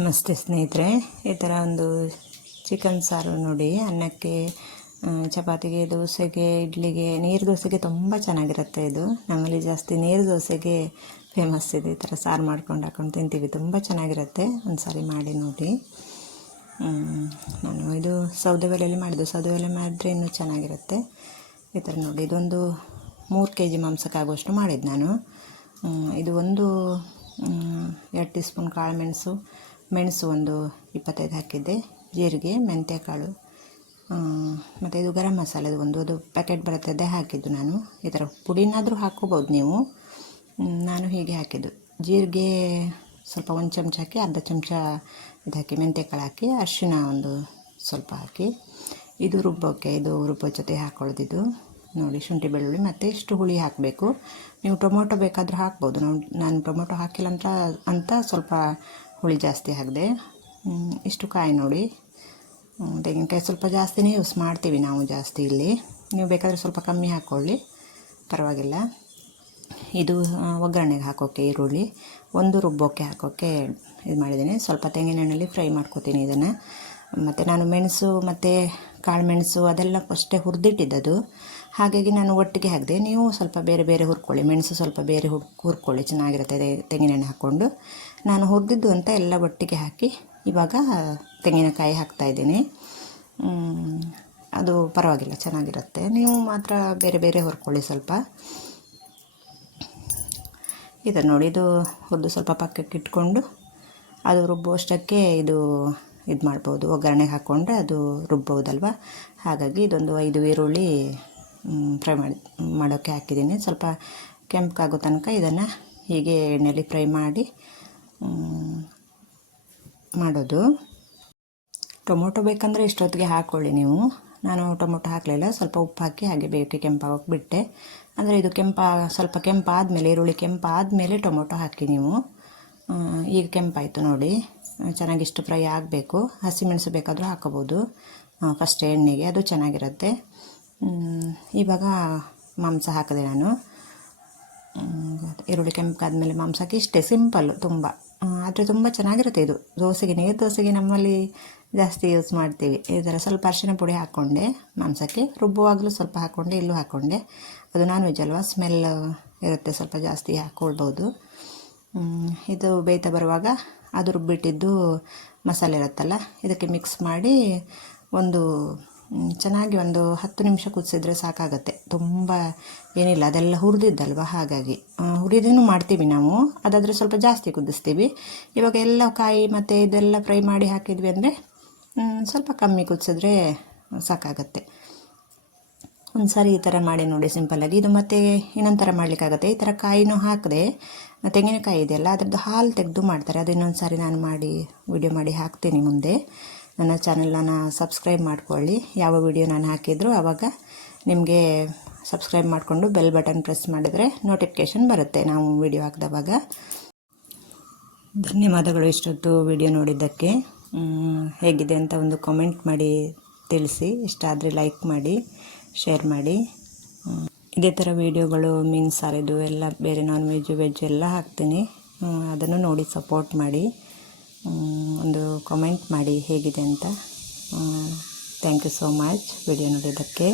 ನಮಸ್ತೆ ಸ್ನೇಹಿತರೆ, ಈ ಥರ ಒಂದು ಚಿಕನ್ ಸಾರು ನೋಡಿ, ಅನ್ನಕ್ಕೆ, ಚಪಾತಿಗೆ, ದೋಸೆಗೆ, ಇಡ್ಲಿಗೆ, ನೀರು ದೋಸೆಗೆ ತುಂಬ ಚೆನ್ನಾಗಿರುತ್ತೆ. ಇದು ನಮ್ಮಲ್ಲಿ ಜಾಸ್ತಿ ನೀರು ದೋಸೆಗೆ ಫೇಮಸ್ ಇದೆ. ಈ ಥರ ಸಾರು ಹಾಕೊಂಡು ತಿಂತೀವಿ, ತುಂಬ ಚೆನ್ನಾಗಿರುತ್ತೆ. ಒಂದು ಸಾರಿ ಮಾಡಿ ನೋಡಿ. ನಾನು ಇದು ಸೌದೆ ಒಲೆಯಲ್ಲಿ ಮಾಡಿದ್ದು. ಸೌದೆ ಒಲೆ ಮಾಡಿದ್ರೆ ಇನ್ನೂ ಚೆನ್ನಾಗಿರುತ್ತೆ. ಈ ಥರ ನೋಡಿ, ಇದೊಂದು 3 kg ಮಾಂಸಕ್ಕಾಗುವಷ್ಟು ಮಾಡಿದ್ದು ನಾನು. ಇದು ಒಂದು 2 ಟೀ ಸ್ಪೂನ್ ಕಾಳು ಮೆಣಸು ಒಂದು 25 ಹಾಕಿದ್ದೆ, ಜೀರಿಗೆ, ಮೆಂತ್ಯಕಾಳು, ಮತ್ತು ಇದು ಗರಂ ಮಸಾಲೆದು ಅದು ಪ್ಯಾಕೆಟ್ ಬರುತ್ತದೆ ಹಾಕಿದ್ದು ನಾನು. ಈ ಥರ ಪುಡಿನಾದರೂ ಹಾಕ್ಕೋಬೋದು ನೀವು. ನಾನು ಹೀಗೆ ಹಾಕಿದ್ದು. ಜೀರಿಗೆ ಸ್ವಲ್ಪ 1 ಚಮಚ ಹಾಕಿ, ಅರ್ಧ ಚಮಚ ಇದು ಹಾಕಿ, ಮೆಂತ್ಯಕಾಳು ಹಾಕಿ, ಅರಿಶಿನ ಒಂದು ಸ್ವಲ್ಪ ಹಾಕಿ, ಇದು ರುಬ್ಬೋ ಜೊತೆ ಹಾಕ್ಕೊಳ್ಳೋದಿದ್ದು ನೋಡಿ. ಶುಂಠಿ ಬೆಳ್ಳುಳ್ಳಿ ಮತ್ತು ಇಷ್ಟು ಹುಳಿ ಹಾಕಬೇಕು. ನೀವು ಟೊಮೊಟೊ ಬೇಕಾದರೂ ಹಾಕ್ಬೋದು. ನಾನು ಟೊಮೊಟೊ ಹಾಕಿಲ್ಲ ಅಂತ ಸ್ವಲ್ಪ ಹುಳಿ ಜಾಸ್ತಿ ಹಾಕಿದೆ. ಇಷ್ಟು ಕಾಯಿ ನೋಡಿ. ತೆಂಗಿನಕಾಯಿ ಸ್ವಲ್ಪ ಜಾಸ್ತಿನೇ ಯೂಸ್ ಮಾಡ್ತೀವಿ ನಾವು ಜಾಸ್ತಿ ಇಲ್ಲಿ. ನೀವು ಬೇಕಾದರೆ ಸ್ವಲ್ಪ ಕಮ್ಮಿ ಹಾಕ್ಕೊಳ್ಳಿ, ಪರವಾಗಿಲ್ಲ. ಇದು ಒಗ್ಗರಣೆಗೆ ಹಾಕೋಕ್ಕೆ ಈರುಳ್ಳಿ, ಒಂದು ರುಬ್ಬೋಕ್ಕೆ ಹಾಕೋಕ್ಕೆ ಇದು ಮಾಡಿದ್ದೀನಿ. ಸ್ವಲ್ಪ ತೆಂಗಿನೆಣ್ಣೆಯಲ್ಲಿ ಫ್ರೈ ಮಾಡ್ಕೋತೀನಿ ಇದನ್ನು. ಮತ್ತು ನಾನು ಮೆಣಸು ಮತ್ತು ಕಾಳು ಮೆಣಸು ಅದೆಲ್ಲ ಫಸ್ಟೇ ಹುರಿದಿಟ್ಟಿದ್ದದು, ಹಾಗಾಗಿ ನಾನು ಒಟ್ಟಿಗೆ ಹಾಕಿದೆ. ನೀವು ಸ್ವಲ್ಪ ಬೇರೆ ಬೇರೆ ಹುರ್ಕೊಳ್ಳಿ. ಮೆಣಸು ಸ್ವಲ್ಪ ಬೇರೆ ಹುರ್ಕೊಳ್ಳಿ, ಚೆನ್ನಾಗಿರುತ್ತೆ ತೆಂಗಿನೆಣ್ಣೆ ಹಾಕ್ಕೊಂಡು. ನಾನು ಹುರಿದಿದ್ದು ಅಂತ ಎಲ್ಲ ಒಟ್ಟಿಗೆ ಹಾಕಿ ಇವಾಗ ತೆಂಗಿನಕಾಯಿ ಹಾಕ್ತಾಯಿದ್ದೀನಿ. ಅದು ಪರವಾಗಿಲ್ಲ, ಚೆನ್ನಾಗಿರುತ್ತೆ. ನೀವು ಮಾತ್ರ ಬೇರೆ ಬೇರೆ ಹುರ್ಕೊಳ್ಳಿ ಸ್ವಲ್ಪ. ಇದು ನೋಡಿ, ಇದು ಹುರಿದು ಸ್ವಲ್ಪ ಪಕ್ಕಕ್ಕೆ ಇಟ್ಕೊಂಡು ಅದು ರುಬ್ಬುವಷ್ಟಕ್ಕೆ ಇದು ಮಾಡ್ಬೋದು. ಒಗ್ಗರಣೆಗೆ ಹಾಕ್ಕೊಂಡ್ರೆ ಅದು ರುಬ್ಬೋದಲ್ವ, ಹಾಗಾಗಿ ಇದೊಂದು 5 ಈರುಳ್ಳಿ ಫ್ರೈ ಮಾಡೋಕ್ಕೆ ಹಾಕಿದ್ದೀನಿ. ಸ್ವಲ್ಪ ಕೆಂಪಗಾಗೋ ತನಕ ಇದನ್ನು ಹೀಗೆ ಎಣ್ಣೆಯಲ್ಲಿ ಫ್ರೈ ಮಾಡಿ ಮಾಡೋದು. ಟೊಮೊಟೊ ಬೇಕಂದರೆ ಇಷ್ಟೊತ್ತಿಗೆ ಹಾಕ್ಕೊಳ್ಳಿ ನೀವು. ನಾನು ಟೊಮೊಟೊ ಹಾಕಲಿಲ್ಲ, ಸ್ವಲ್ಪ ಉಪ್ಪು ಹಾಕಿ ಹಾಗೆ ಬೇಕೆ ಕೆಂಪಾಗೋಕ್ಕೆ ಬಿಟ್ಟೆ. ಅಂದರೆ ಇದು ಸ್ವಲ್ಪ ಕೆಂಪಾದಮೇಲೆ, ಈರುಳ್ಳಿ ಕೆಂಪಾದಮೇಲೆ ಟೊಮೊಟೊ ಹಾಕಿ ನೀವು. ಈಗ ಕೆಂಪಾಯಿತು ನೋಡಿ, ಚೆನ್ನಾಗಿ ಇಷ್ಟು ಫ್ರೈ ಆಗಬೇಕು. ಹಸಿಮೆಣಸು ಬೇಕಾದರೂ ಹಾಕೋಬೋದು ಫಸ್ಟ್ ಎಣ್ಣೆಗೆ, ಅದು ಚೆನ್ನಾಗಿರುತ್ತೆ. ಇವಾಗ ಮಾಂಸ ಹಾಕಿದೆ ನಾನು. ಈರುಳ್ಳಿ ಕೆಂಪಾದ್ಮೇಲೆ ಮಾಂಸ ಹಾಕಿ, ಇಷ್ಟೇ ಸಿಂಪಲ್ಲು ತುಂಬ. ಆದರೆ ತುಂಬ ಚೆನ್ನಾಗಿರುತ್ತೆ ಇದು. ನೀರು ದೋಸೆಗೆ ನಮ್ಮಲ್ಲಿ ಜಾಸ್ತಿ ಯೂಸ್ ಮಾಡ್ತೀವಿ. ಈ ಥರ ಸ್ವಲ್ಪ ಅರಿಶಿನ ಪುಡಿ ಹಾಕ್ಕೊಂಡೆ ಮಾಂಸಕ್ಕೆ, ರುಬ್ಬುವಾಗಲೂ ಸ್ವಲ್ಪ ಹಾಕ್ಕೊಂಡೆ, ಇಲ್ಲೂ ಹಾಕ್ಕೊಂಡೆ. ಅದು ನಾನ್ ವೆಜ್ ಅಲ್ವಾ, ಸ್ಮೆಲ್ ಇರುತ್ತೆ, ಸ್ವಲ್ಪ ಜಾಸ್ತಿ ಹಾಕ್ಕೊಳ್ಬೋದು. ಇದು ಬೇಯ್ತಾ ಬರುವಾಗ ಅದು ರುಬ್ಬಿಟ್ಟಿದ್ದು ಮಸಾಲೆ ಇರುತ್ತಲ್ಲ, ಇದಕ್ಕೆ ಮಿಕ್ಸ್ ಮಾಡಿ ಚೆನ್ನಾಗಿ ಒಂದು 10 ನಿಮಿಷ ಕುದಿಸಿದ್ರೆ ಸಾಕಾಗುತ್ತೆ. ತುಂಬ ಏನಿಲ್ಲ, ಅದೆಲ್ಲ ಹುರಿದಿದ್ದಲ್ವ, ಹಾಗಾಗಿ ಹುರಿದೇನು ಮಾಡ್ತೀವಿ ನಾವು. ಅದಾದರೆ ಸ್ವಲ್ಪ ಜಾಸ್ತಿ ಕುದಿಸ್ತೀವಿ. ಇವಾಗ ಎಲ್ಲ ಕಾಯಿ ಮತ್ತು ಇದೆಲ್ಲ ಫ್ರೈ ಮಾಡಿ ಹಾಕಿದ್ವಿ ಅಂದರೆ ಸ್ವಲ್ಪ ಕಮ್ಮಿ ಕುದಿಸಿದ್ರೆ ಸಾಕಾಗತ್ತೆ. ಒಂದು ಸಾರಿ ಈ ಥರ ಮಾಡಿ ನೋಡಿ, ಸಿಂಪಲ್ಲಾಗಿ. ಇದು ಮತ್ತು ಇನ್ನೊಂದು ಥರ ಮಾಡಲಿಕ್ಕಾಗತ್ತೆ. ಈ ಥರ ಕಾಯಿನೂ ಹಾಕಿದೆ, ತೆಂಗಿನಕಾಯಿ ಇದೆಯಲ್ಲ ಅದರದ್ದು ಹಾಲು ತೆಗೆದು ಮಾಡ್ತಾರೆ. ಅದು ಇನ್ನೊಂದು ಸಾರಿ ನಾನು ವಿಡಿಯೋ ಮಾಡಿ ಹಾಕ್ತೀನಿ ಮುಂದೆ. ನನ್ನ ಚಾನಲನ್ನು ಸಬ್ಸ್ಕ್ರೈಬ್ ಮಾಡ್ಕೊಳ್ಳಿ. ಯಾವ ವಿಡಿಯೋ ನಾನು ಹಾಕಿದ್ರು ಆವಾಗ ನಿಮಗೆ ಸಬ್ಸ್ಕ್ರೈಬ್ ಮಾಡಿಕೊಂಡು ಬೆಲ್ ಬಟನ್ ಪ್ರೆಸ್ ಮಾಡಿದರೆ ನೋಟಿಫಿಕೇಷನ್ ಬರುತ್ತೆ ನಾವು ವಿಡಿಯೋ ಹಾಕಿದವಾಗ. ಧನ್ಯವಾದಗಳು ಇಷ್ಟೊತ್ತು ವಿಡಿಯೋ ನೋಡಿದ್ದಕ್ಕೆ. ಹೇಗಿದೆ ಅಂತ ಒಂದು ಕಾಮೆಂಟ್ ಮಾಡಿ ತಿಳಿಸಿ. ಇಷ್ಟ ಆದರೆ ಲೈಕ್ ಮಾಡಿ, ಶೇರ್ ಮಾಡಿ. ಇದೇ ಥರ ವೀಡಿಯೋಗಳು, ಮೀನು ಸಾರಿದು ಎಲ್ಲ, ಬೇರೆ ನಾನ್ ವೆಜ್ ಎಲ್ಲ ಹಾಕ್ತೀನಿ. ಅದನ್ನು ನೋಡಿ ಸಪೋರ್ಟ್ ಮಾಡಿ. ಒಂದು ಕಾಮೆಂಟ್ ಮಾಡಿ ಹೇಗಿದೆ ಅಂತ. Thank you so much video ನೋಡಿದ್ದಕ್ಕೆ.